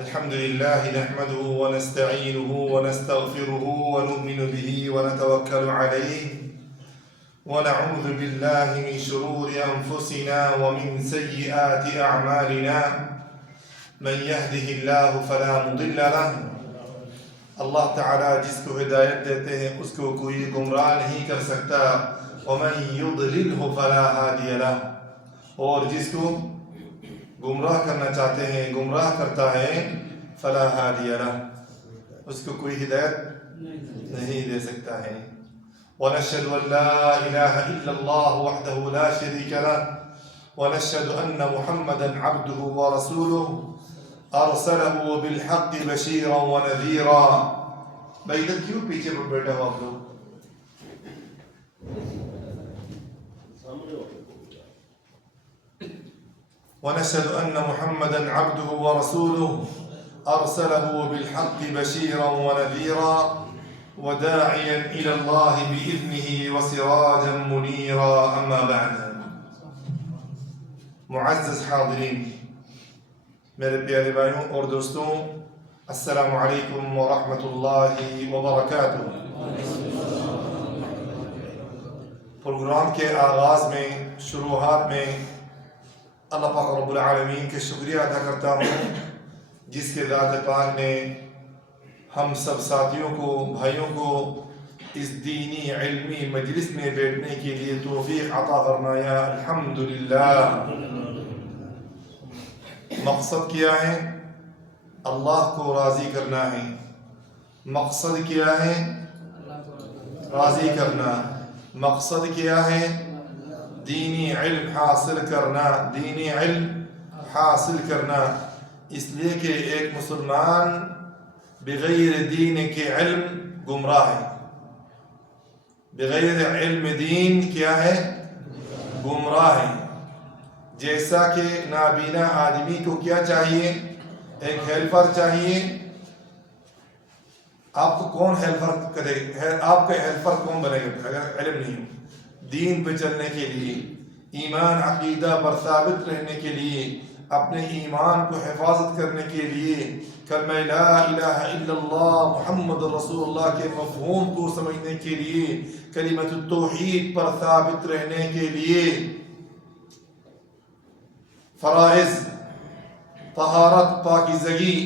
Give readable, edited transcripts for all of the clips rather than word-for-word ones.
الحمد لله نحمده ونستعينه ونستغفره ونؤمن به ونتوكل عليه ونعوذ بالله من شرور أنفسنا ومن سيئات أعمالنا من يهده الله فلا مضل له اللہ تعالیٰ جس کو ہدایت دیتے ہیں اس کو کوئی گمراہ نہیں کر سکتا ومن يضلله فلا هادي له اور جس کو گمراہ کرنا چاہتے ہیں گمراہ کرتا ہے فلا هادي له اس کو کوئی ہدایت نہیں دے سکتا ہے ونشهد أن لا إله إلا الله وحده لا شريك له ونشهد أن محمدا عبده ورسوله أرسله بالحق بشيرا ونذيرا بھائی کیوں پیچھے پر بیٹھے ہو آپ لوگ ونشهد أن محمدا عبده ورسوله أرسله بالحق بشيرا ونذيرا وداعيا إلى الله بإذنه وسراجا منيرا أما بعد معزز حاضرین میرے پیارے بھائیوں اور دوستوں السلام علیکم ورحمۃ اللہ وبرکاتہ۔ پروگرام کے آغاز میں شروعات میں اللہ پاک رب العالمین کے شکریہ ادا کرتا ہوں جس کے ذات پاک نے ہم سب ساتھیوں کو بھائیوں کو اس دینی علمی مجلس میں بیٹھنے کے لیے توفیق عطا فرمایا، الحمدللہ۔ مقصد کیا ہے؟ اللہ کو راضی کرنا ہے۔ مقصد کیا ہے؟ راضی کرنا۔ مقصد کیا ہے؟ دینی علم حاصل کرنا، دینی علم حاصل کرنا۔ اس لیے کہ ایک مسلمان بغیر دین کے علم گمراہ ہے، بغیر علم دین کیا ہے؟ گمراہ ہے۔ جیسا کہ نابینا آدمی کو کیا چاہیے؟ ایک ہیلپر چاہیے۔ آپ کو کون ہیلپر کرے؟ آپ کا ہیلپر کون بنے گا اگر علم نہیں ہو؟ دین پہ چلنے کے لیے، ایمان عقیدہ پر ثابت رہنے کے لیے، اپنے ایمان کو حفاظت کرنے کے لیے، کلمہ لا الہ الا اللہ محمد رسول اللہ کے مفہوم کو سمجھنے کے لیے، کلمۃ التوحید پر ثابت رہنے کے لیے فرائض، طہارت، پاکیزگی،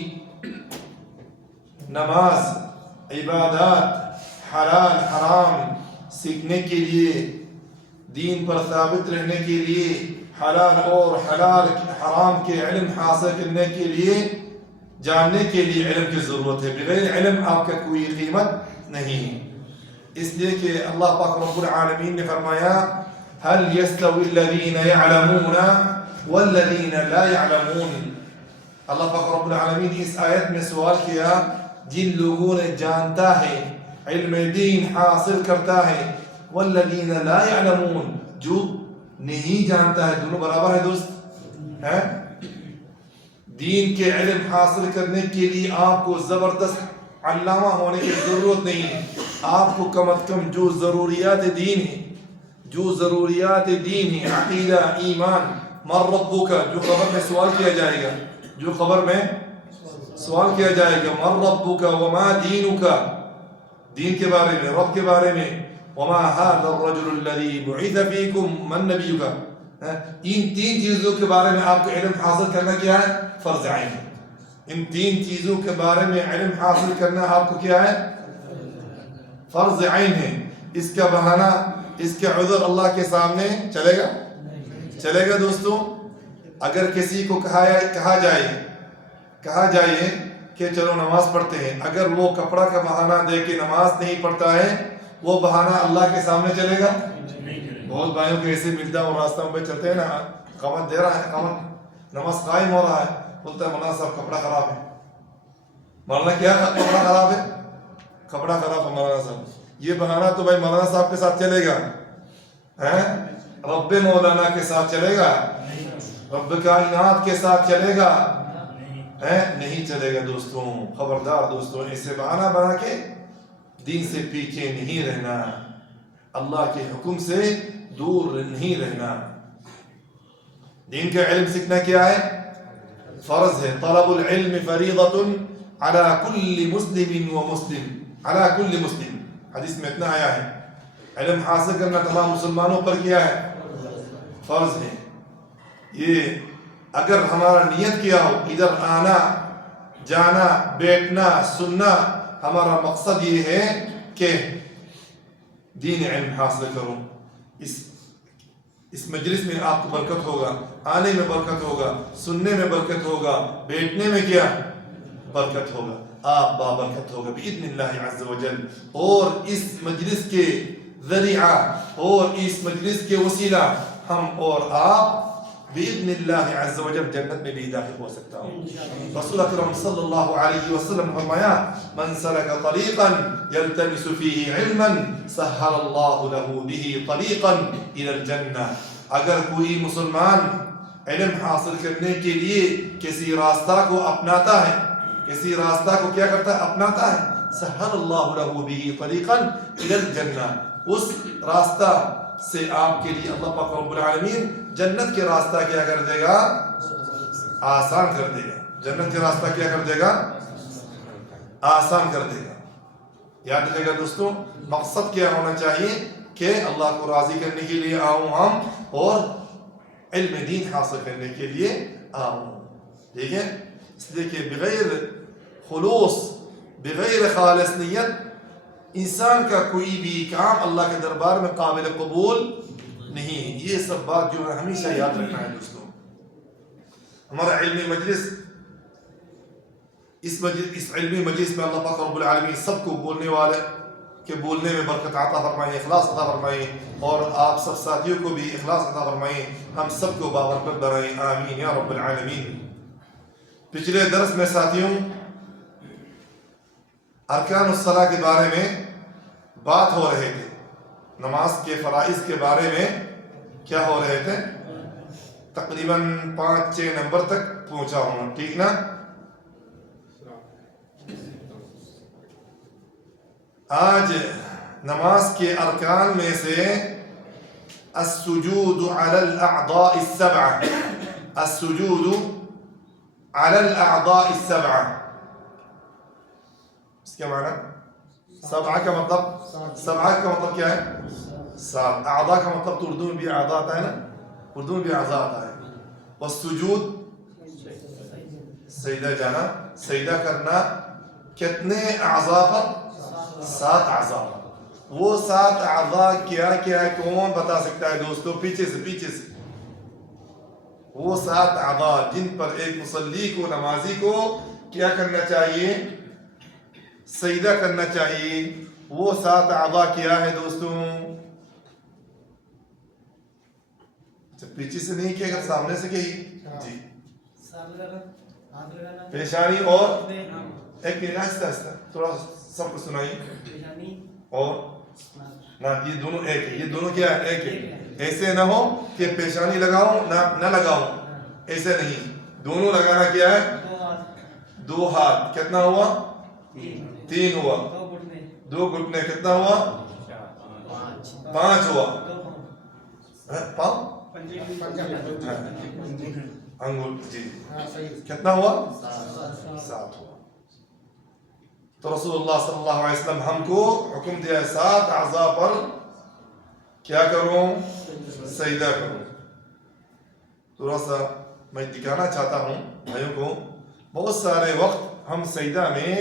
نماز، عبادات، حلال حرام سیکھنے کے لیے، دین پر ثابت رہنے کے لیے، حلال اور حلال حرام کے علم حاصل کرنے کے لیے، جاننے کے لیے علم کی ضرورت ہے۔ بغیر علم آپ کا کوئی قیمت نہیں ہے۔ اس لیے کہ اللہ پاک رب العالمین نے فرمایا هل يستوي الذين يعلمون والذين لا يعلمون۔ اللہ پاک رب العالمین نے اس آیت میں سوال کیا جن لوگوں نے جانتا ہے، علم دین حاصل کرتا ہے، والذین لا يعلمون جو نہیں جانتا ہے، دونوں برابر ہے دوست ہے؟ دین کے علم حاصل کرنے کے لیے آپ کو زبردست علامہ ہونے کی ضرورت نہیں ہے۔ آپ کو کم از کم جو ضروریات دین ہیں، جو ضروریات دین ہیں، عقیدہ، ایمان، من ربک، جو قبر میں سوال کیا جائے گا، جو قبر میں سوال کیا جائے گا، من ربک وما دینک، دین کے بارے میں، رب کے بارے میں، وما هذا الرجل الذي بعث فيكم من نبيك، ان تین چیزوں کے بارے میں آپ کو علم حاصل کرنا کیا ہے؟ فرض عین ہے۔ ان تین چیزوں کے بارے میں علم حاصل کرنا آپ کو کیا ہے؟ فرض عین ہے۔ اس کا بہانہ، اس کے عذر اللہ کے سامنے چلے گا؟ چلے گا دوستوں؟ اگر کسی کو کہا جائے کہ چلو نماز پڑھتے ہیں، اگر وہ کپڑا کا بہانہ دے کے نماز نہیں پڑھتا ہے، وہ بہانہ اللہ کے سامنے چلے گا؟ بہت بھائیوں کے ایسے ملتا ہے اور راستہ میں چلتے ہیں نا، قامت دے رہا ہے، قامت نماز قائم ہو رہا ہے، بولتا ہے مولانا صاحب کپڑا خراب ہے۔ مولانا کیا کپڑا خراب ہے؟ کپڑا خراب ہے مولانا صاحب۔ یہ بہانہ تو بھائی مولانا صاحب کے ساتھ چلے گا، رب مولانا کے ساتھ چلے گا، رب کائنات کے ساتھ چلے گا؟ نہیں چلے گا دوستوں۔ خبردار دوستوں، اسے بہانہ بنا کے دین سے پیچھے نہیں رہنا، اللہ کے حکم سے دور نہیں رہنا۔ دین کا علم سیکھنا کیا ہے؟ فرض ہے. طلب العلم فریضۃ علی کل مسلم و مسلم، علی کل مسلم. حدیث میں اتنا آیا ہے علم حاصل کرنا تمام مسلمانوں پر کیا ہے؟ فرض ہے. یہ اگر ہمارا نیت کیا ہو ادھر آنا جانا بیٹھنا سننا، ہمارا مقصد یہ ہے کہ دین علم حاصل کروں. اس مجلس میں آپ کو برکت ہوگا، آنے میں برکت ہوگا، سننے میں برکت ہوگا، بیٹھنے میں کیا برکت ہوگا، آپ بابرکت ہوگا باذن اللہ عز و جل. اور اس مجلس کے ذریعہ اور اس مجلس کے وسیلہ ہم اور آپ باذن اللہ عز و جل جنت میں بھی داخل ہو سکتا ہوں. رسول اکرم صلی اللہ علیہ وسلم فرمایا من سلک طریقا یلتمس فیہ علما سہل اللہ له به طریقا الی الجنہ. اگر کوئی مسلمان علم حاصل کرنے کے لیے کسی راستہ کو اپناتا ہے، کسی راستہ کو کیا کرتا ہے؟ اپناتا ہے. سہل اللہ له به طریقا الی الجنہ. اس راستہ سے آپ کے لیے اللہ پاک رب العالمین جنت کے راستہ کیا کر دے گا؟ آسان کر دے گا. جنت کے راستہ کیا کر دے گا؟ آسان کر دے گا. یاد رکھے گا دوستوں، مقصد کیا ہونا چاہیے کہ اللہ کو راضی کرنے کے لیے آؤں ہم اور علم دین حاصل کرنے کے لیے آؤں. ٹھیک ہے؟ اس لیے کہ بغیر خلوص، بغیر خالص نیت انسان کا کوئی بھی کام اللہ کے دربار میں قابل قبول نہیں. یہ سب بات جو ہے ہمیشہ یاد رکھنا ہے دوستوں. ہمارا علمی مجلس، اس علمی مجلس میں اللہ پاک رب العالمین سب کو بولنے والے کہ بولنے میں برکت عطا فرمائیں، اخلاص عطا فرمائیں، اور آپ سب ساتھیوں کو بھی اخلاص عطا فرمائیں. ہم سب کو بابرکت بنائیں، آمین یا رب العالمین. پچھلے درس میں ساتھیوں ارکان الصلاح کے بارے میں بات ہو رہے تھے. نماز کے فرائض کے بارے میں کیا ہو رہے تھے؟ تقریباً 5-6 نمبر تک پہنچا ہوں. ٹھیک نا؟ آج نماز کے ارکان میں سے السجود علی الاعضاء السبعہ، السجود علی الاعضاء السبعہ. اس کے معنی سبعہ کا مطلب، سبعہ کا مطلب کیا ہے؟ 7. اعضاء کا مطلب تو اردو میں بھی اعضاء آتا ہے نا، اردو میں بھی اعضاء آتا ہے. والسجود سجدہ جانا، سجدہ کرنا. کتنے اعضاء پر؟ 7 اعضاء پر. وہ 7 اعضاء کیا کیا ہے؟ کون بتا سکتا ہے دوستو؟ پیچھے سے وہ 7 اعضاء جن پر ایک مصلی کو، نمازی کو کیا کرنا چاہیے؟ سجدہ کرنا چاہیے. وہ 7 اعضاء کیا ہے دوستوں؟ پیچھے سے نہیں کیا، اگر سامنے سے کہی. جی، پیشانی اور ایک منٹ آہستہ آہستہ تھوڑا سب کو سنائیے. اور نہ، یہ دونوں ایک ہے. یہ دونوں کیا ہے؟ ایک ہے. ایسے نہ ہو کہ پیشانی لگاؤں نہ لگاؤں، ایسے نہیں. دونوں لگانا کیا ہے؟ 2 ہاتھ. کتنا ہوا؟ 3 ہوا. 2 گھٹنے کتنا ہوا؟ 5 ہوا. پاؤں انگل جی کتنا ہوا؟ 7 ہوا. تو رسول اللہ صلی اللہ علیہ وسلم ہم کو حکم دیا ہے 7 اعضاء پر کیا کروں؟ سجدہ کروں. تھوڑا سا میں دکھانا چاہتا ہوں بھائیوں کو، بہت سارے وقت ہم سجدہ میں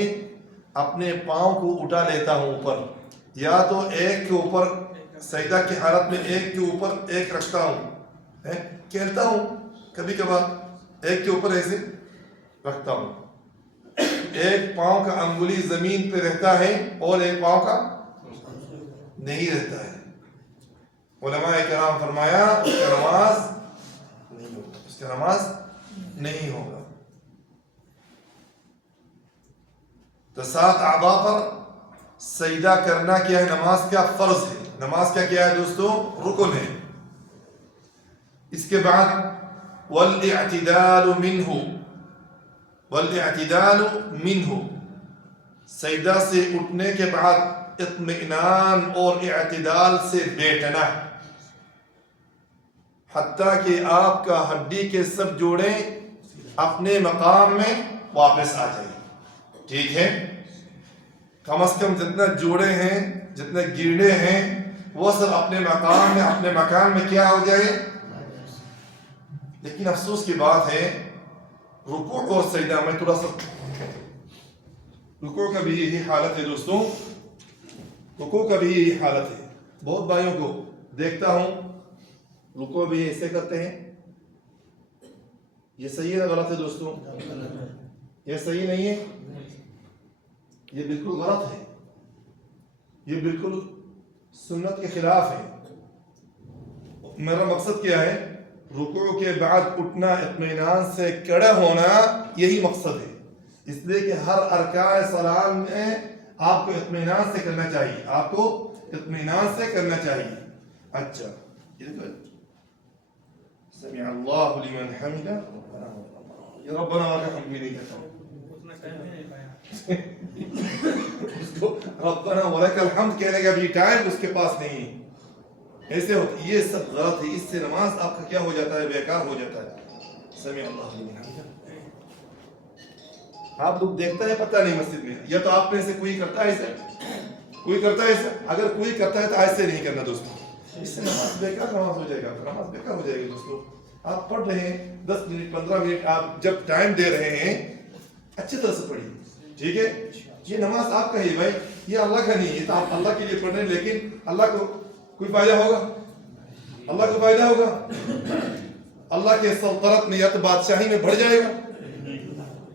اپنے پاؤں کو اٹھا لیتا ہوں اوپر، یا تو ایک کے اوپر سجدہ کی حالت میں ایک کے اوپر ایک رکھتا ہوں، کھیلتا ہوں کبھی کبھار، ایک کے اوپر ایسے رکھتا ہوں. ایک پاؤں کا انگلی زمین پہ رہتا ہے اور ایک پاؤں کا نہیں رہتا ہے. علماء کرام فرمایا اس کا نماز نہیں ہوگا، اس کا نماز نہیں ہوگا. تو 7 اعضاء پر سجدہ کرنا کیا ہے؟ نماز کا فرض ہے. نماز کا کیا ہے دوستو؟ رکن ہے. اس کے بعد والاعتدال منہ، والاعتدال منہ، سجدہ سے اٹھنے کے بعد اطمئنان اور اعتدال سے بیٹھنا، حتیٰ کہ آپ کا ہڈی کے سب جوڑے اپنے مقام میں واپس آ جائے. ٹھیک ہے, کم از کم جتنا جوڑے ہیں, جتنے گرنے ہیں, وہ سب اپنے مقام میں, اپنے مکان میں کیا ہو جائے. لیکن افسوس کی بات ہے, رکوع اور سجدہ میں تھوڑا سا, رکوع کا بھی یہی حالت ہے دوستوں, رکوع کا بھی یہی حالت ہے. بہت بھائیوں کو دیکھتا ہوں رکوع بھی ایسے کرتے ہیں. یہ صحیح ہے غلط ہے دوستوں؟ یہ صحیح نہیں ہے, یہ بالکل غلط ہے, یہ بالکل سنت کے خلاف ہے. میرا مقصد کیا ہے, رکوع کے بعد اٹھنا, اطمینان سے کھڑا ہونا, یہی مقصد ہے. اس لیے کہ ہر ارکان صلاۃ میں آپ کو اطمینان سے کرنا چاہیے, آپ کو اطمینان سے کرنا چاہیے. اچھا, سمع اللہ لمن حمدہ, یہ ربنا ولک الحمد بھی نہیں کہتا ہوں, اس کو ربنا ولک الحمد کہنے کا بھی ٹائم اس کے پاس نہیں ہے. ایسے ہوتا, یہ سب غلط ہے. اس سے نماز آپ کا کیا ہو جاتا ہے, بیکار ہو جاتا ہے. سمع اللہ لمن حمدہ آپ لوگ دیکھتا ہے, پتہ نہیں مسجد میں, یا تو آپ میں سے کوئی کرتا ہے ایسے, کوئی کرتا ہے ایسے. اگر کوئی کرتا ہے تو ایسے نہیں کرنا دوستوں, اس سے نماز بیکار نماز ہو جائے گا, نماز بیکار ہو جائے گی دوستوں. آپ پڑھ رہے ہیں 10 منٹ 15 منٹ, آپ جب ٹائم دے رہے ہیں اچھی طرح سے پڑھیے. ٹھیک ہے, یہ نماز آپ کا ہی بھائی, یہ اللہ کا نہیں ہے. تو آپ اللہ کے لیے پڑھ رہے ہیں, لیکن اللہ کو کوئی فائدہ ہوگا, اللہ کو فائدہ ہوگا, اللہ کے سلطنت میں یا تو بادشاہی میں بڑھ جائے گا.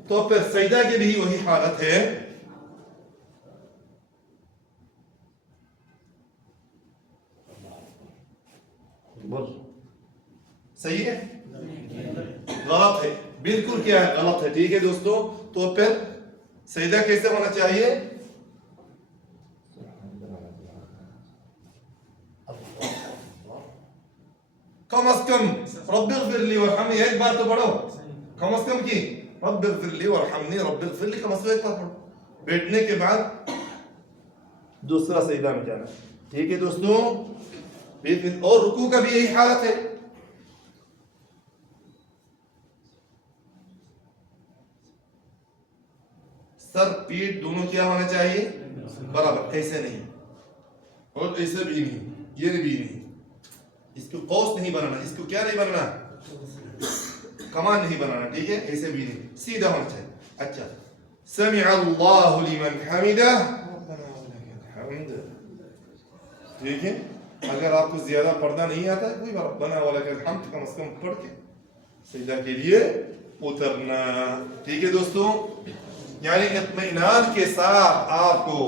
تو پھر سجدہ کی بھی وہی حالت ہے. صحیح ہے, غلط ہے, بالکل کیا ہے, غلط ہے. ٹھیک ہے دوستوں, تو پھر سجدہ کیسے ہونا چاہیے. کم از کم رب اغفر لی وارحمنی ایک بار تو پڑھو, کم از کم کی رب اغفر لی وارحمنی, رب اغفر لی کم از کم ایک بار پڑھو. بیٹھنے کے بعد دوسرا سجدہ میں جانا. ٹھیک ہے دوستوں, اور رکوع کا بھی یہی حالت ہے. سر پیٹھ دونوں کیا ہونا چاہیے, برابر, ایسے نہیں اور ایسے بھی نہیں, یہ بھی نہیں. اس کو قوس نہیں بنانا, اس کو کیا نہیں بنانا, کمان نہیں بنانا. ٹھیک ہے, ایسے بھی نہیں, سیدھا ہونا چاہیے. اچھا, سمع اللہ لمن حمدہ, ٹھیک ہے. اگر آپ کو زیادہ پڑھنا نہیں آتا ہے, کوئی ربنا ولک الحمد کم از کم پڑھ کے سجدہ کے لیے اترنا. ٹھیک ہے دوستوں, یعنی اطمینان کے ساتھ آپ کو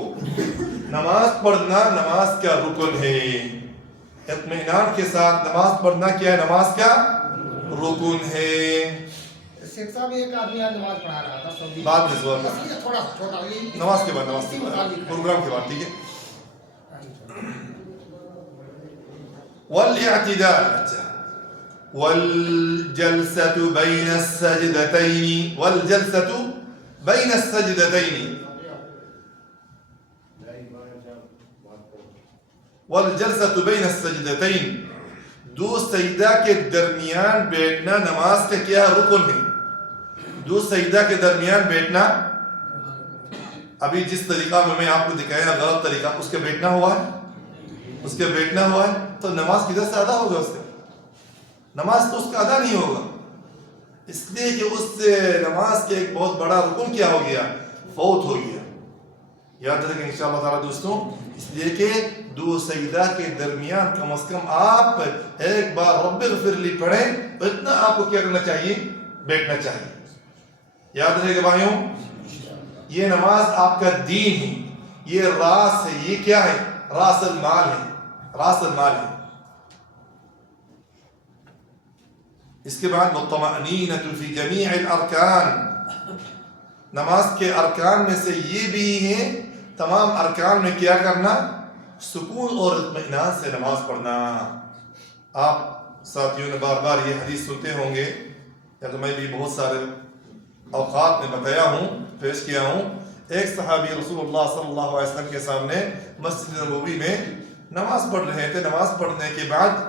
نماز پڑھنا نماز کا رکن ہے. اطمینان کے ساتھ نماز پڑھنا کیا ہے, نماز کا رکن ہے. شیخ صاحب ایک آدمی نماز پڑھا رہا تھا, بعد میں سوال تھوڑا چھوٹا, نماز کے بعد, نماز کے بعد, پروگرام کے بعد. ٹھیک ہے. والاعتدال, اچھا, والجلسة بين السجدتين, والجلسة بين السجدتين, والجلسة بين السجدتين, دو سجدہ کے درمیان بیٹھنا نماز کا کیا رکن ہے. دو سجدہ کے درمیان بیٹھنا, ابھی جس طریقہ میں آپ کو دکھایا غلط طریقہ, اس کے بیٹھنا ہوا ہے, اس کے بیٹھنا ہوا ہے, تو نماز کدھر سے ادا ہوگا, اس کا نماز تو اس کا ادا نہیں ہوگا. اس لیے کہ اس سے نماز کے ایک بہت بڑا رکن کیا ہو گیا, فوت ہو گیا. یاد رکھیں انشاءاللہ تعالیٰ دوستوں, اس لیے کہ دو سجدہ کے درمیان کم از کم آپ ایک بار رب اغفر لی پڑھیں, تو اتنا آپ کو کیا کرنا چاہیے, بیٹھنا چاہیے. یاد رہے گا بھائیوں, یہ نماز آپ کا دین ہے, یہ راس ہے, یہ کیا ہے, راس المال ہے, راس المال ہے. اس کے بعد والطمأنینۃ فی جمیع الارکان, نماز کے ارکان میں سے یہ بھی ہے, تمام ارکان میں کیا کرنا, سکون اور اطمینان سے نماز پڑھنا. آپ ساتھیوں نے بار بار یہ حدیث سنتے ہوں گے, یا تو میں بھی بہت سارے اوقات میں بتایا ہوں, پیش کیا ہوں. ایک صحابی رسول اللہ صلی اللہ علیہ وسلم کے سامنے مسجد نبوی میں نماز پڑھ رہے تھے. نماز پڑھنے کے بعد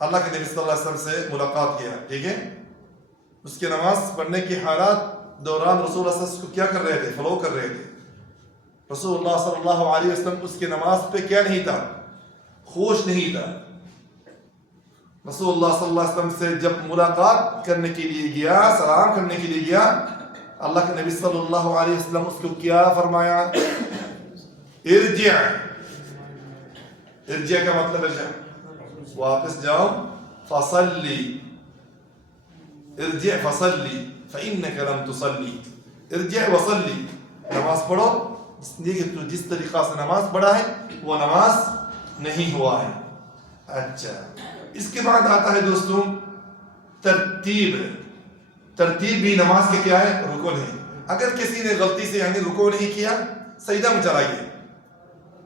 اللہ کے نبی صلی اللہ علیہ وسلم سے ملاقات کیا. ٹھیک ہے, اس کے نماز پڑھنے کے حالات دوران رسول اللہ صلی اللہ علیہ وسلم اس کو کیا کر رہے تھے؟ فالو کر رہے تھے. رسول اللہ صلی اللہ علیہ وسلم اس کے نماز پہ کیا نہیں تھا؟ خوش نہیں تھا. رسول اللہ صلی اللہ علیہ وسلم سے جب ملاقات کرنے کے لیے گیا، سلام کرنے کے لیے گیا، اللہ کے نبی صلی اللہ علیہ وسلم اس کو کیا فرمایا؟ ارجع. ارجع کا مطلب ارجع، واپس جاؤ. فصلی. ارجع فصلی فإنک لم تصلی. ارجع وصلی، نماز پڑھو، جس طریقہ سے نماز پڑھا ہے وہ نماز نہیں ہوا ہے. اچھا، اس کے بعد آتا ہے دوستوں ترتیب. ترتیب بھی نماز کے کیا ہے؟ رکن ہے. اگر کسی نے غلطی سے یعنی رکوع نہیں کیا، سجدہ میں چلا گیا،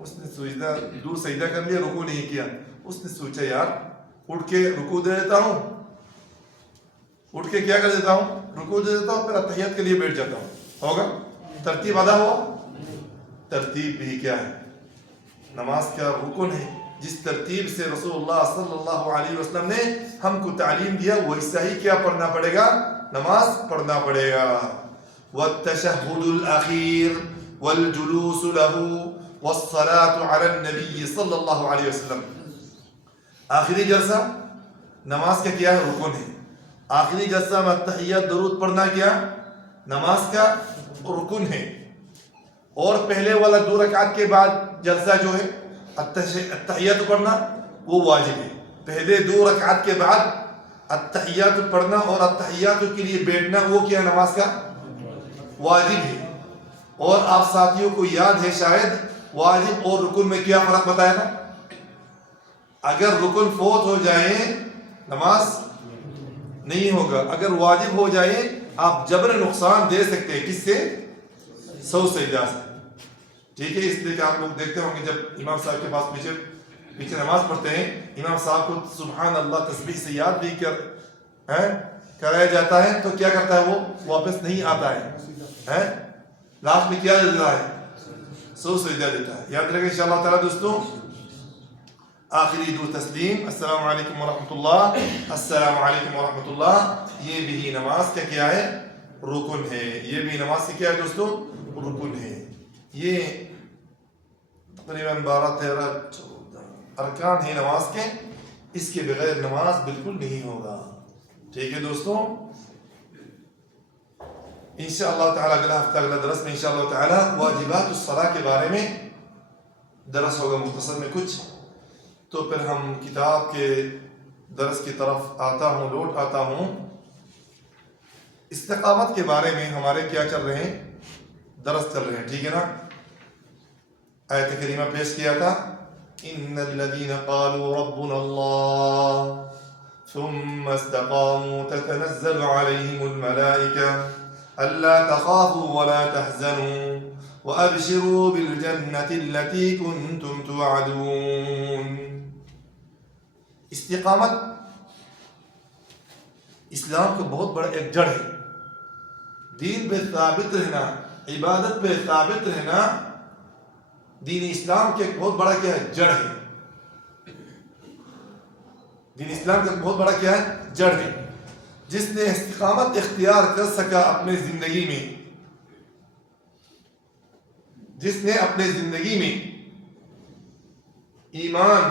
اس نے سجدہ دور سجدہ کر لیا، رکوع نہیں کیا، اس نے سوچا یار اٹھ کے رکوع دے دیتا ہوں، اٹھ کے کیا کر دیتا ہوں؟ رکوع دے دیتا ہوں، پھر اتحیات کے لیے بیٹھ جاتا ہوں. ہوگا؟ ترتیب ادا ہوا؟ ترتیب بھی کیا ہے؟ نماز کا رکن ہے. جس ترتیب سے رسول اللہ صلی اللہ علیہ وسلم نے ہم کو تعلیم دیا ویسا ہی کیا پڑھنا پڑے گا؟ نماز پڑھنا پڑے گا. والتشہد الاخیر والجلوس له والصلاة على النبی صلی اللہ علیہ وسلم. آخری جلسہ نماز کا کیا ہے؟ رکن ہے. آخری جلسہ میں تحیات درود پڑھنا کیا؟ نماز کا رکن ہے. اور پہلے والا 2 رکعت کے بعد جلسہ جو ہے التحیات پڑھنا وہ واجب ہے. پہلے 2 رکعت کے بعد التحیات پڑھنا اور التحیات کے لیے بیٹھنا وہ کیا نماز کا واجب ہے. اور آپ ساتھیوں کو یاد ہے شاید واجب اور رکن میں کیا فرق بتایا تھا؟ اگر رکن فوت ہو جائے نماز نہیں ہوگا، اگر واجب ہو جائے آپ جبر نقصان دے سکتے ہیں. کس سے؟ 100 سجدہ سے. ٹھیک ہے، اس لیے کہ آپ لوگ دیکھتے ہوں گے جب امام صاحب کے پاس پیچھے نماز پڑھتے ہیں، امام صاحب کو سبحان اللہ تسبیح سے یاد بھی کرایا جاتا ہے تو کیا کرتا ہے؟ وہ واپس نہیں آتا ہے، لاسٹ میں کیا دیتا ہے؟ 100 سجدہ دیتا ہے. یاد رکھیں انشاءاللہ تعالی دوستوں. آخری دو تسلیم، السلام علیکم ورحمۃ اللہ، السلام علیکم ورحمۃ اللہ. یہ بھی نماز کا کیا ہے؟ رکن ہے. یہ بھی نماز سے کیا ہے دوستوں؟ رکن ہے. یہ تقریباً 12 13 14 ارکان ہیں نماز کے. اس کے بغیر نماز بالکل نہیں ہوگا. ٹھیک ہے دوستوں، انشاءاللہ تعالی اگلا ہفتہ اگلا درس میں انشاءاللہ تعالی واجبات الصلاۃ کے بارے میں درس ہوگا مختصر میں کچھ. تو پھر ہم کتاب کے درس کی طرف لوٹ آتا ہوں. استقامت کے بارے میں ہمارے کیا چل رہے ہیں؟ درس چل رہے ہیں. ٹھیک ہے نا؟ آیت کریمہ پیش کیا تھا ان الذين قالوا ربنا الله ثم استقاموا تتنزل عليهم الملائكة الا تخافوا ولا تحزنوا وابشروا بالجنة التي كنتم توعدون. استقامت اسلام کا بہت بڑا ایک جڑ ہے. دین پہ ثابت رہنا، عبادت پہ ثابت رہنا دین اسلام کے ایک بہت بڑا کیا ہے؟ جڑ ہے. دین اسلام کا بہت بڑا کیا ہے؟ جڑ ہے. جس نے استقامت اختیار کر سکا اپنے زندگی میں، جس نے اپنے زندگی میں ایمان،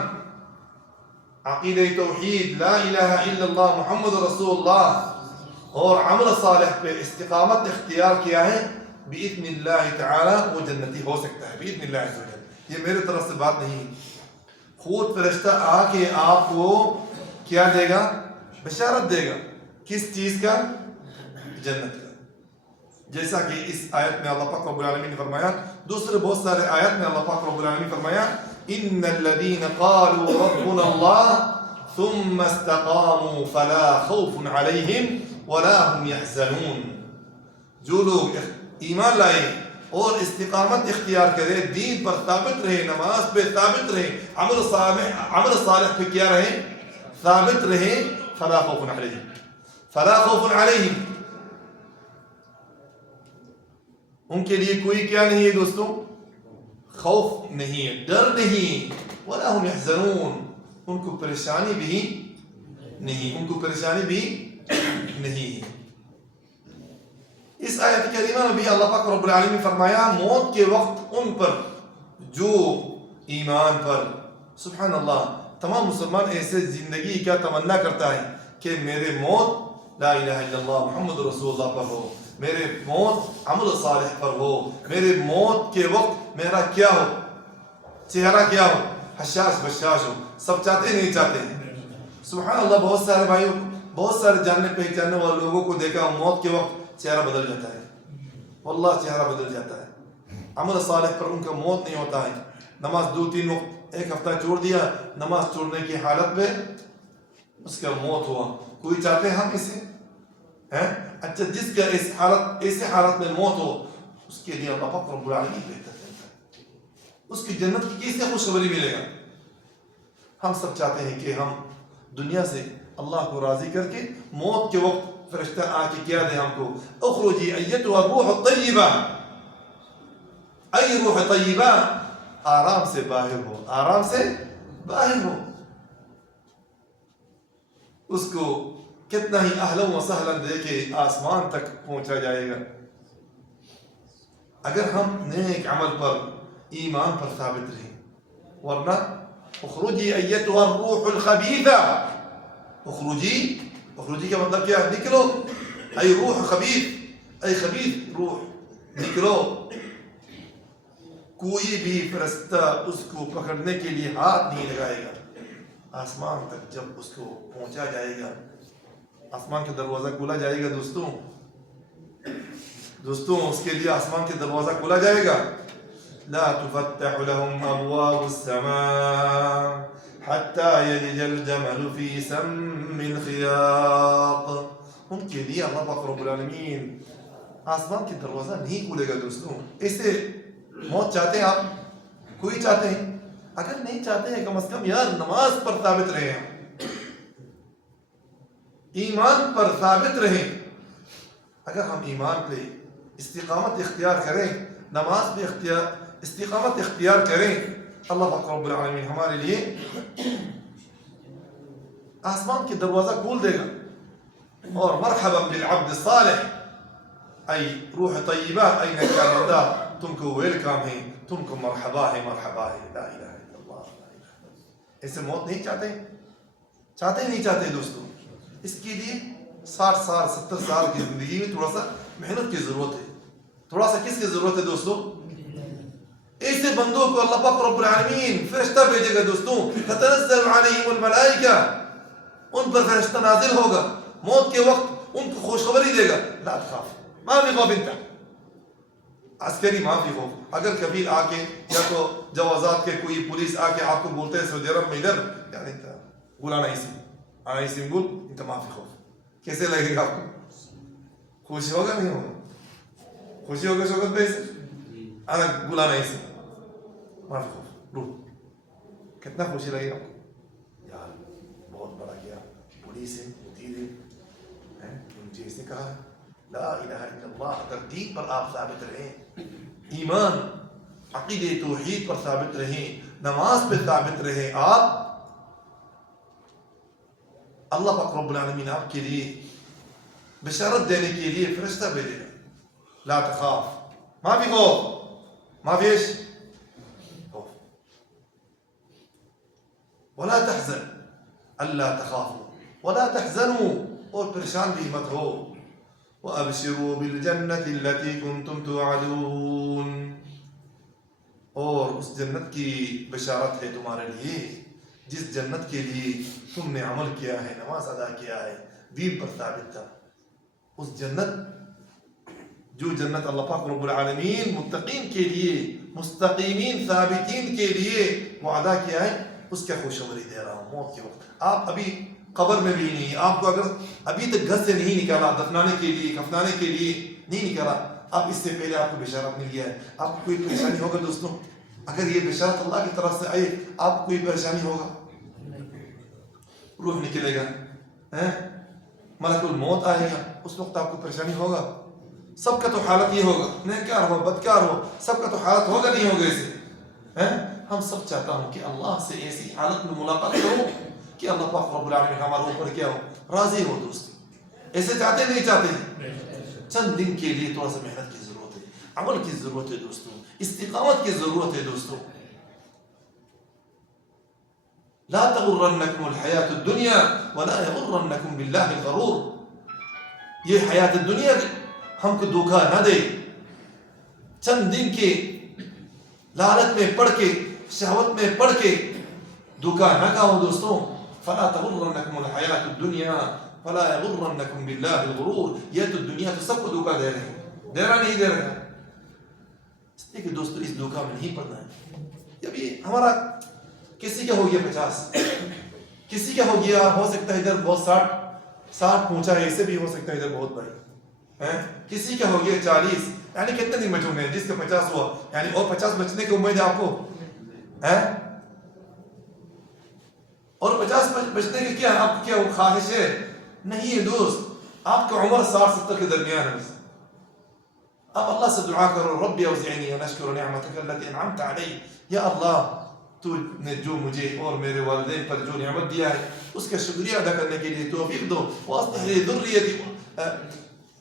عقیدہ توحید، لا الہ الا اللہ محمد رسول اللہ اور عمل صالح پہ استقامت اختیار کیا ہے، بإذن اللہ تعالی وہ جنتی ہو سکتا ہے. بإذن اللہ عز وجل. یہ میرے طرف سے بات نہیں، خود فرشتہ آ کے آپ کو کیا دے گا؟ بشارت دے گا. کس چیز کا؟ جنت کا. جیسا کہ اس آیت میں اللہ پاک رب العالمین نے فرمایا، دوسرے بہت سارے آیت میں اللہ پاک رب العالمین نے فرمایا ان الذين قالوا ربنا الله ثم استقاموا فلا خوف عليهم ولا هم يحزنون. جو لوگ ایمان لائے اور استقامت اختیار کرے، دین پر ثابت رہے، نماز پہ ثابت رہے، عمل صالح پہ کیا رہے؟ ثابت رہے. فلا خوف علیہم، فلا خوف علیہم، ان کے لیے کوئی کیا نہیں ہے دوستوں؟ خوف نہیں ہے، ڈر نہیں. ولا هم يحزنون، ان کو پریشانی بھی نہیں، ان کو پریشانی بھی نہیں ہے. اس آیت کریمہ میں بھی اللہ پاک رب العالمین نے فرمایا موت کے وقت ان پر جو ایمان پر، سبحان اللہ، تمام مسلمان ایسے زندگی کا تمنا کرتا ہے کہ میرے موت لا الہ الا اللہ محمد رسول اللہ پر ہو، میرے موت عمل صالح پر ہو، میرے موت کے وقت میرا کیا ہو، چہرہ کیا ہو، حشاش بشاش ہو. سب چاہتے نہیں چاہتے ہیں. سبحان اللہ. بہت سارے بھائیوں، بہت سارے جاننے پہچاننے والے لوگوں کو دیکھا موت کے وقت چہرہ بدل جاتا ہے، واللہ چہرہ بدل جاتا ہے. عمل صالح پر ان کا موت نہیں ہوتا ہے. نماز 2-3 وقت ایک ہفتہ چھوڑ دیا، نماز چھوڑنے کی حالت میں اس کا موت ہوا. کوئی چاہتے ہیں ہم اسے؟ اچھا، جس کا ایسے حالت میں موت ہو اس کے لیے اللہ پاک رب العالمین بہتر کرتا ہے. اس کی جنت کی کیسے خوشخبری ملے گا؟ ہم سب چاہتے ہیں کہ ہم دنیا سے اللہ کو راضی کر کے موت کے وقت فرشتہ آ کے کیا دے ہم کو، اخرجی ایتها الروح الطیبہ، ای روح طیبہ، آرام سے باہر ہو، آرام سے باہر ہو. اس کو کتنا ہی اہلا و سہلا دے کے آسمان تک پہنچا جائے گا. اگر ہم نیک عمل پر ایمان پر ثابت رہیں. ورنہ اخرجی ایتها الروح الخبیثہ، اخرجی کا مطلب کیا ہے؟ نکلو. ای روح خبیث، ای خبیث روح نکلو. کوئی بھی فرشتہ اس کو پکڑنے کے لیے ہاتھ نہیں لگائے گا. آسمان تک جب اس کو پہنچا جائے گا، آسمان کا دروازہ کھولا جائے گا. دوستوں اس کے لیے آسمان کے دروازہ کھولا جائے گا. لا تفتح لهم ابواب السماء حتى يلج الجمل في سم الخياط. ان کے لیے اللہ پاک رب العالمین آسمان کے دروازہ نہیں کھولے گا. دوستوں ایسے موت چاہتے ہیں آپ؟ کوئی چاہتے ہیں؟ اگر نہیں چاہتے ہیں کم از کم یار نماز پر ثابت رہیں، ایمان پر ثابت رہیں. اگر ہم ایمان پہ استقامت اختیار کریں، نماز پہ استقامت اختیار کریں، اللہ پاک رب العالمین ہمارے لیے آسمان کے دروازہ کھول دے گا. اور مرحبا بالعبد الصالح، ای روح طیبہ، ای نیکار بندہ، تم کو ویلکم ہے، تم کو مرحبا ہے، مرحبا ہے. لا الہ الا اللہ. ایسے موت نہیں چاہتے؟ چاہتے نہیں چاہتے دوستوں؟ اس کے لیے 60 سال 70 سال کی زندگی میں تھوڑا سا محنت کی ضرورت ہے. تھوڑا سا کس کی ضرورت ہے دوستوں؟ ایسے بندوں کو اللہ پاک رب العالمین فرشتہ بھیجے گا. دوستوں تتنزل علیہم الملائکہ، ان پر فرشتہ نازل ہوگا موت کے وقت، ان کو خوشخبری دے گا. لا تخاف ما فی خوف انت، عسکری ما فی خوف. اگر کبھی آ کے یا تو جوازات کے کوئی پولیس آ کے آپ کو بولتے ہیں سعودی عرب میں ادھر یعنی قول انا اسم قول انت ما فی خوف، کیسے لگے گا آپ کو؟ خوشی ہوگا نہیں ہوگا؟ خوشی ہوگا شوکت بھائی سے انا قول انا اسم ما فی خوف، روح کتنا خوشی لگے گا آپ کو؟ یار بہت بڑا کیا پولیس ہے، مدیر ہے، مجھے اس نے کہا لا الہ الا اللہ. اگر دین پر آپ ثابت رہیں، ایمان عقید توحید پر ثابت رہیں، نماز پہ ثابت رہیں، آپ اللہ پاک رب العالمین آپ کے لیے بشارت دینے کے لیے فرشتہ بھیجے گا. لا تخاف ما فی خوف، ما فی خوف، ولا تحزن، اللہ تخافوا ولا تحزنوا، اور پریشان بھی مت ہو. وَأَبْشِرُوا بِالْجَنَّةِ الَّتِي كُنْتُمْ تُوعَدُونَ، اور اس جنت کی بشارت ہے تمہارے لیے جس جنت کے لیے تم نے عمل کیا ہے، نماز ادا کیا ہے، دین پر ثابت تھا. اس جنت، جو جنت اللہ پاک رب العالمین متقین کے لیے، مستقیمین ثابتین کے لیے وعدہ کیا ہے، اس کا خوشخبری دے رہا ہوں. موت کے وقت آپ ابھی قبر میں بھی نہیں، آپ کو اگر ابھی تک گھر سے نہیں نکالا دفنانے کے لیے، کفنانے کے لیے نہیں نکالا، آپ اس سے پہلے آپ کو بشارت مل گیا ہے. آپ کو کوئی پریشانی ہوگا دوستوں؟ اگر یہ بشارت اللہ کی طرف سے آئے، آپ کو کوئی پریشانی ہوگا؟ روح نکلے گا، ملک الموت آئے گا، اس وقت آپ کو پریشانی ہوگا؟ سب کا تو حالت یہ ہوگا، نیکار ہو بدکار ہو، سب کا تو حالت ہوگا نہیں ہوگا ایسے. ہم سب چاہتا ہوں کہ اللہ سے ایسی حالت میں ملاقات کروں کہ اللہ پاک رب العالمین ہمارے اوپر کیا ہو، راضی ہو. دوست ایسے چاہتے نہیں چاہتے؟ چند دن کے لیے تھوڑا سا محنت کی ضرورت ہے, عمل کی ضرورت ہے دوستوں, استقامت کی ضرورت ہے دوستوں. لا تغرنکم الحیات الدنیا ولا یغرنکم باللہ الغرور. یہ حیات الدنیا ہم کو دھوکہ نہ دے, چند دن کے لالچ میں پڑھ کے, شہوت میں پڑھ کے دھوکہ نہ کھاؤ دوستوں. فلا تغرنکم الحیات الدنیا فلا یغرنکم باللہ الغرور. یہ تو دنیا تو سب کو دھوکہ دے رہے ہیں, دے رہا نہیں دے رہا. اس لیے کہ دوستوں اس دھوکہ میں نہیں پڑنا ہے. جب یہ ہمارا کسی کا ہو گیا 50, کسی کا ہو گیا, ہو سکتا ہے ادھر بہت 60 پہنچا ہے, اسے بھی ہو سکتا ہے ادھر بہت بھائی, کسی کا ہو گیا 40, یعنی کتنے دن بچوں گے؟ جس کا 50 ہوا یعنی اور 50 بچنے کی امید ہے آپ کو, اور 50 بچنے کی کیا آپ کی کیا خواہش ہے؟ نہیں ہے دوست, آپ کا عمر 60-70 کے درمیان ہے. اب اللہ سے دعا کرو, ربی اوزعنی ان اشکر نعمتک التي انعمت علی. یا اللہ تو نے جو مجھے اور میرے والدین پر جو نعمت دیا ہے اس کا شکریہ ادا کرنے کے لیے توفیق دو. واصلح لی ذریتی,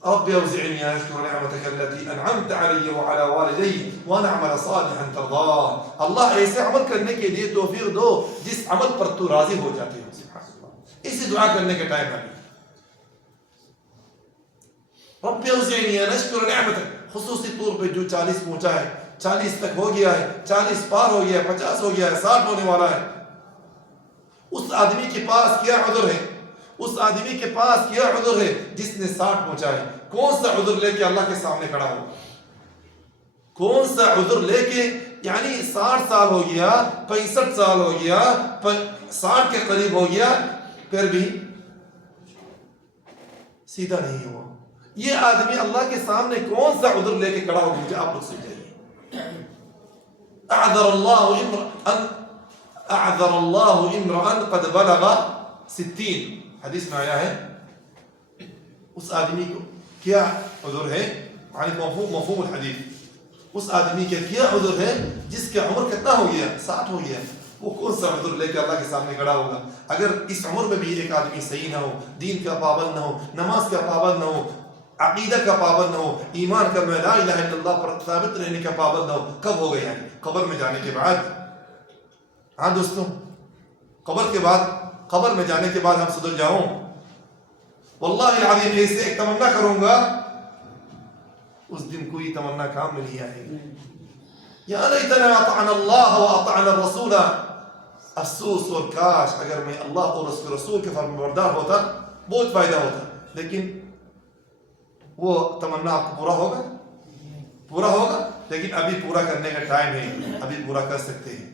ربی اوزعنی ان اشکر نعمتک التي انعمت علی وعلى والدی وان اعمل صالحا ترضاه. اللہ ایسے عمل کرنے کے لیے توفیق دو جس عمل پر تو راضی ہو جاتے ہو. سبحان اللہ, اسی دعا کرنے کے ٹائم ہے. ربی اوزعنی ان اشکر نعمتک, خصوصی طور پہ جو 40 پہنچا ہے, 40 تک ہو گیا ہے, 40 پار ہو گیا ہے, 50 ہو گیا ہے, 60 ہونے والا ہے, اس آدمی کے پاس کیا عذر ہے؟ اس آدمی کے پاس کیا عذر ہے جس نے 60 پہنچا ہے؟ کون سا عذر لے کے اللہ کے سامنے کھڑا ہو؟ کون سا عذر لے کے, یعنی 60 سال ہو گیا, 65 سال ہو گیا, 60 کے قریب ہو گیا, پھر بھی سیدھا نہیں ہوا. یہ آدمی اللہ کے سامنے کون سا عذر لے کے کھڑا ہو؟ مجھے آپ لوگ سمجھائیے. اعذر اللہ امرأ قد بلغ 60, حدیث میں آیا ہے. اس آدمی کو کیا عذر ہے؟ یعنی مفہوم الحدیث, اس آدمی کا کیا عذر ہے جس کا عمر کتنا ہو گیا؟ 60 ہو گیا. وہ کون سا عذر لے کے اللہ کے سامنے کھڑا ہوگا؟ اگر اس عمر میں بھی ایک آدمی صحیح نہ ہو, دین کا پابند نہ ہو, نماز کا پابند نہ ہو, عقیدہ کا پابند نہ ہو, ایمان کا لا الہ الا اللہ پر ثابت رہنے کا پابند نہ ہو, کب ہوگا؟ یعنی قبر میں جانے کے بعد. ہاں دوستوں, قبر کے بعد, قبر میں جانے کے بعد ہم سدھر جاؤں. واللہ العظیم ایسے ایک تمنا کروں گا, اس دن کوئی تمنا کام میں نہیں آئے گی. یا لیتنا اطعنا اللہ واطعنا الرسول. افسوس اور کاش اگر میں اللہ اور اس کے رسول کے فرمانبردار ہوتا, بہت فائدہ ہوتا. لیکن وہ تمنا آپ کو پورا ہوگا؟ پورا ہوگا, لیکن ابھی پورا کرنے کا ٹائم ہے, ابھی پورا کر سکتے ہیں,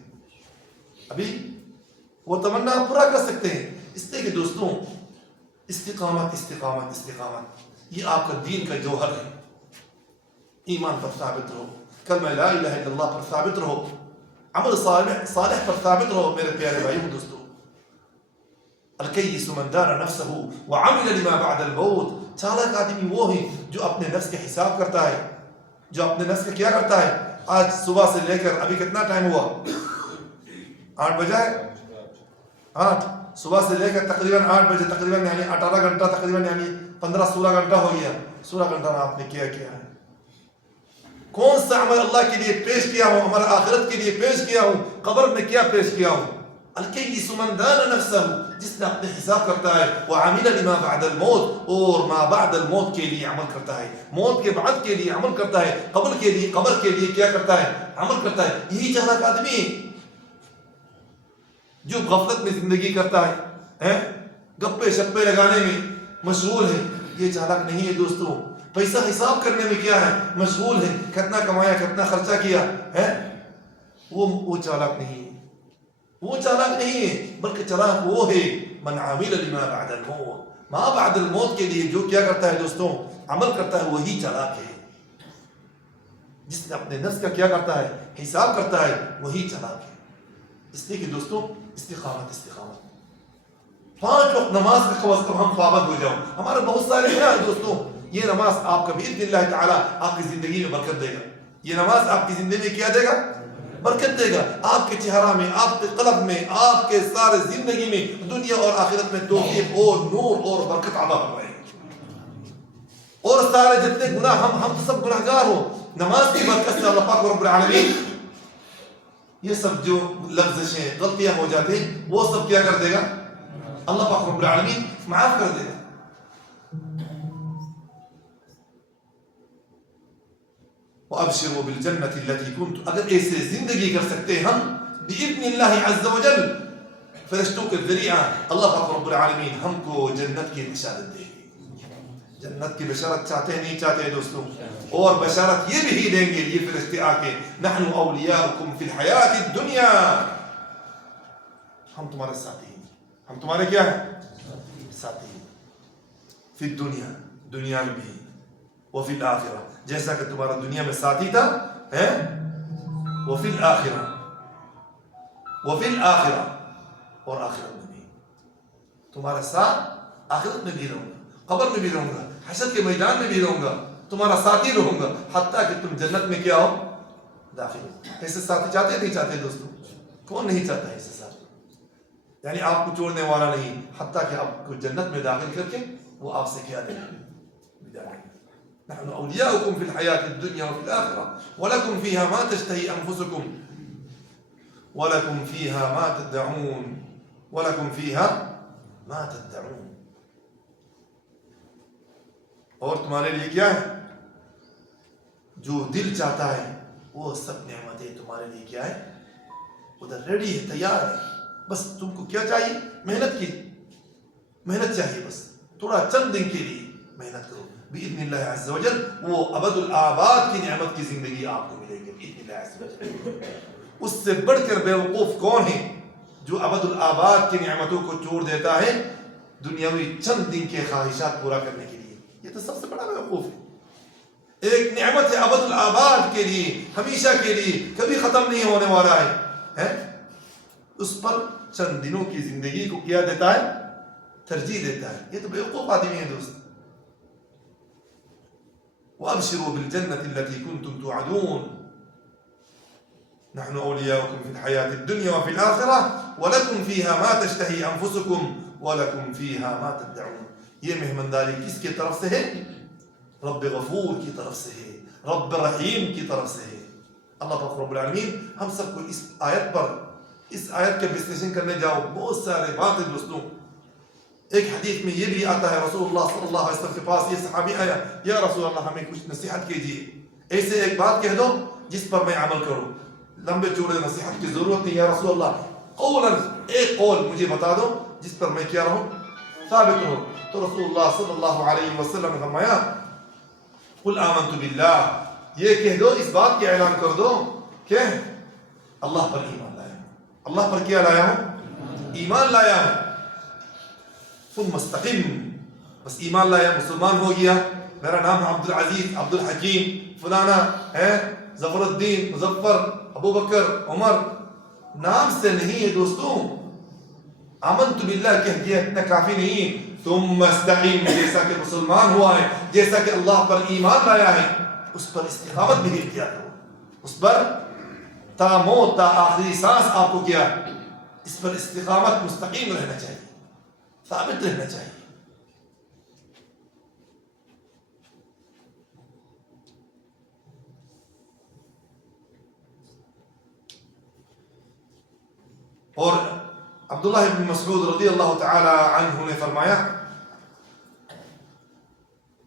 ابھی وہ تمنا آپ پورا کر سکتے ہیں. اس لیے کہ دوستوں استقامت استقامت استقامت یہ آپ کا دین کا جوہر ہے. ایمان پر ثابت رہو, کلمہ لا الہ الا اللہ پر ثابت رہو, عمل صالح پر ثابت رہو. میرے پیارے بھائیو دوستوں, الکیس من دان نفسہ وعمل لما بعد الموت. چالاک آدمی وہ ہے جو اپنے نفس کا حساب کرتا ہے, جو اپنے نفس کا کیا کرتا ہے. آج صبح سے لے کر ابھی کتنا ٹائم ہوا؟ 8 بجے, 8 صبح سے لے کر تقریباً 8 بجے, تقریباً یعنی 18 گھنٹہ, تقریباً یعنی 15-16 گھنٹہ ہو گیا. 16 گھنٹہ میں آپ نے کیا ہے؟ کون سا عمل اللہ کے لیے پیش کیا ہوں, ہمارا آخرت کے لیے پیش کیا ہوں, قبر میں کیا پیش کیا ہوں؟ الکیس من دان نفسہ, جس نے اپنے حساب کرتا ہے, وعمل لما بعد الموت, اور ما بعد الموت کے لیے عمل کرتا ہے, موت کے بعد کے لیے عمل کرتا ہے, قبر کے لیے کیا کرتا ہے؟ عمل کرتا ہے. یہی چالاک آدمی جو غفلت میں زندگی کرتا ہے, گپے شپے لگانے میں مشغول ہے, یہ چالاک نہیں ہے دوستوں. پیسہ حساب کرنے میں کیا ہے؟ مشغول ہے, کتنا کمایا, کتنا خرچہ کیا ہے, وہ چالاک نہیں ہے. وہ چالاک نہیں ہے, بلکہ چالاک وہ ہے من عمل لما بعد الموت, ما بعد الموت کے لیے جو کیا کرتا ہے دوستوں, عمل کرتا ہے, وہی چالاک ہے. جس نے اپنے نفس کا کیا کرتا ہے, حساب کرتا ہے, وہی چالاک ہے. اس لیے کہ دوستوں استقامت استقامت. 5 وقت نماز کا کم از کم ہم پابند ہو جاؤ. ہمارے بہت سارے ہیں دوستوں, یہ نماز آپ کا باذن اللہ تعالیٰ آپ کی زندگی میں برکت دے گا. یہ نماز آپ کی زندگی میں کیا دے گا؟ برکت دے گا. آپ کے چہرہ میں, آپ کے قلب میں, آپ کے سارے زندگی میں, دنیا اور آخرت میں توفیق اور نور اور برکت عطا فرمائے. اور سارے جتنے گناہ ہم تو سب گناہگار ہو، نماز کی برکت سے اللہ پاک رب العالمین یہ سب جو لفظیں غلطیاں ہو جاتے ہیں وہ سب کیا کر دے گا؟ اللہ پاک رب العالمین معاف کر دے گا. وَأَبْشِرُوا بِالْجَنَّةِ الَّتِي كُنْتُمْ، اگر ایسے زندگی کر سکتے ہم بِإِذْنِ اللَّهِ عَزَّ وَجَلَّ، فرشتوں کے ذریعہ اللہ پاک رب العالمین ہم کو جنت کی بشارت دے گی. جنت کی بشارت چاہتے ہیں نہیں چاہتے ہیں دوستوں؟ اور بشارت یہ بھی دیں گے یہ فرشتے آ کے، نحن اولیاؤکم فی الحیات الدنیا، ہم تمہارے ساتھی ہیں. ہم تمہارے کیا ہیں؟ ساتھی ہیں. فی الدنیا، دنیا میں بھی، وفی الآخرہ، جیسا کہ تمہارا دنیا میں ساتھی تھا، وفی الآخرہ، وفی الآخرہ، اور آخرت میں بھی تمہارا ساتھ، آخرت میں بھی رہوں گا، قبر میں بھی رہوں گا، حشر کے میدان میں بھی رہوں گا، تمہارا ساتھی رہوں گا، حتیٰ کہ تم جنت میں کیا ہو؟ داخل ہو. ایسے ساتھی چاہتے نہیں چاہتے دوستوں؟ کون نہیں چاہتا ہے ایسے ساتھی؟ یعنی آپ کو چھوڑنے والا نہیں، حتیٰ کہ آپ کو جنت میں داخل کر کے وہ آپ سے کیا دیں گے؟ نحن أولياؤكم في الحياة الدنيا وفي الآخرة ولكم فيها ما تشتهي أنفسكم ولكم فيها ما تدعون ولكم فيها ما تدعون. اور تمہارے لیے کیا ہے؟ جو دل چاہتا ہے وہ سب نعمتیں تمہارے لیے کیا ہے؟ ادھر ریڈی ہے، تیار ہے. بس تم کو کیا چاہیے؟ محنت کی، محنت چاہیے. بس تھوڑا چند دن کے لیے محنت کرو بإذن اللہ عز وجل، وہ ابد الآباد کی نعمت کی زندگی آپ کو ملے گی بإذن اللہ عز وجل. اس سے بڑھ کر بیوقوف کون ہے جو ابد الآباد کی نعمتوں کو چھوڑ دیتا ہے دنیاوی چند دن کے خواہشات پورا کرنے کے لیے؟ یہ تو سب سے بڑا بیوقوف ہے. ایک نعمت ہے ابد الآباد کے لیے، ہمیشہ کے لیے، کبھی ختم نہیں ہونے والا ہے، اس پر چند دنوں کی زندگی کو کیا دیتا ہے؟ ترجیح دیتا ہے. یہ تو بیوقوف آدمی ہے دوست. وَأَبْشِرُوا بِالْجَنَّةِ الَّتِي كُنْتُمْ تُوعَدُونَ نحن أولياؤكم في الحياة الدنيا وفي الآخرة ولكم فيها ما تشتهي أنفسكم ولكم فيها ما تدعون. یہ مہمانداری کس کی طرف سے ہے؟ رب غفور کی طرف سے ہے، رب رحیم کی طرف سے ہے. اللہ پاک رب العالمین ہم سب کو اس آیت پر، اس آیت کے وسلیشن کرنے جاؤ بہت سارے باتیں دوستوں. ایک حدیث میں یہ بھی آتا ہے، رسول اللہ صلی اللہ علیہ وسلم کے پاس یہ صحابی آیا، یا رسول اللہ ہمیں کچھ نصیحت کیجیے، ایسے ایک بات کہہ دو جس پر میں عمل کروں. لمبے چوڑے نصیحت کی ضرورت نہیں، یا رسول اللہ قولاً، ایک قول مجھے بتا دو جس پر میں کیا رہوں؟ ثابت ہوں. تو رسول اللہ صلی اللہ علیہ وسلم نے فرمایا قل آمنت باللہ، یہ کہہ دو، اس بات کی اعلان کر دو کہ اللہ پر ایمان لایا ہوں. اللہ پر کیا لایا ہوں؟ ایمان لایا ہوں. ثم استقم، بس ایمان لایا، مسلمان ہو گیا، میرا نام ہے عبد العزیز، عبد الحکیم، فلانا ہے، ظفر الدین، مظفر، ابو بکر، عمر، نام سے نہیں ہے دوستوں. آمنت باللہ کہہ دیا اتنا کافی نہیں. ثم استقم، جیسا کہ مسلمان ہوا ہے، جیسا کہ اللہ پر ایمان لایا ہے، اس پر استقامت بھی اختیار کرو. اس پر تا موت، تا آخری سانس آپ کو کیا، اس پر استقامت، مستقیم رہنا چاہیے، ثابت رہنا چاہیے. اور عبداللہ بن مسعود رضی اللہ تعالی عنہ نے فرمایا،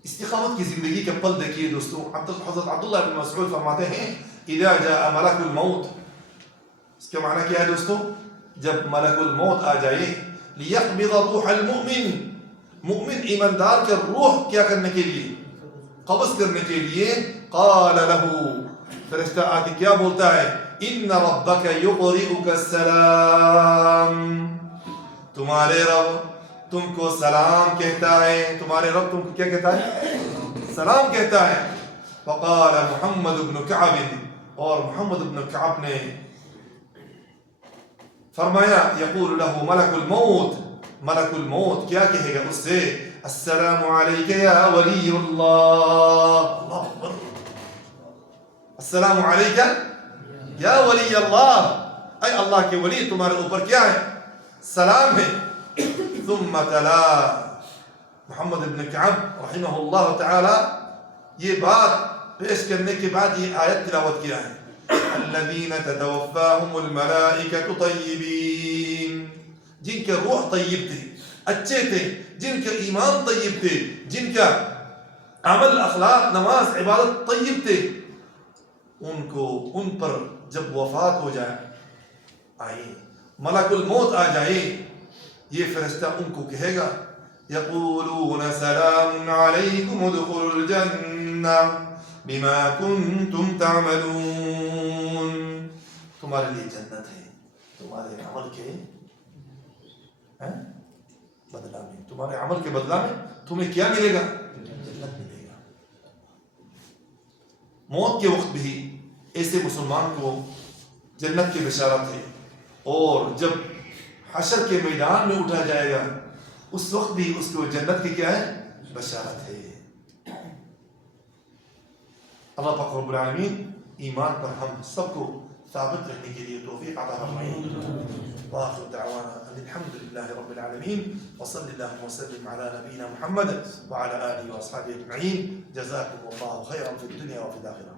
استقامت کی زندگی کے پل دیکھیے دوستوں. حضرت عبداللہ بن مسعود فرماتے ہیں اذا جاء ملک الموت، اس کا معنی کیا ہے دوستوں؟ جب ملک الموت آ جائے، لیقبض روح المؤمن، مؤمن ایماندار کا روح کیا کرنے کے لیے؟ قبض کرنے کے لیے. قال له، فرشتہ آ کے کیا بولتا ہے؟ ان ربک یقرئک السلام، تمہارے رب تم کو سلام کہتا ہے. تمہارے رب تم کو کیا کہتا ہے؟ سلام کہتا ہے. فقال محمد بن کعب، اور محمد بن کعب نے فرمایا یقول له ملک الموت، ملک الموت کیا کہے گا اس سے؟ السلام علیک یا ولی اللہ. اللہ اکبر. السلام علیک یا ولی اللہ، اے اللہ کے ولی تمہارے اوپر کیا ہے؟ سلام ہے. ثم تلا، محمد ابن کعب رحمہ اللہ تعالی یہ بات پیش کرنے کے بعد یہ آیت تلاوت کیا ہے الذین تتوفاہم الملائکۃ طیبین، جن کے روح طیب تھے، اچھے تھے، جن کے ایمان طیب تھے، جن کا عمل اخلاق نماز عبادت طیب تھے، ان پر جب وفات ہو جائے آئے ملک الموت آ جائے یہ فرشتہ ان کو کہے گا یقولون سلام علیکم ادخلوا الجنہ بما کنتم تعملون، تمہارے لیے جنت ہے تمہارے عمل کے بدلہ میں، تمہارے عمل کے بدلہ میں تمہیں کیا ملے گا؟ جنت ملے گا۔ موت کے وقت بھی ایسے مسلمان کو جنت کی بشارت ہے، اور جب حشر کے میدان میں اٹھا جائے گا اس وقت بھی اس کو جنت کی کیا ہے؟ بشارت ہے۔ اللہ پاک رب العالمین ایمان پر ہم سب کو ثابت رہنے کے لیے توفیق عطا فرمائے۔ وآخر دعوانا ان الحمد للہ رب العالمین وصلی اللہ وسلم علی نبینا محمد وعلى آلہ واصحابہ اجمعین۔ جزاکم اللہ خیرا فی الدنیا وفی الآخرہ۔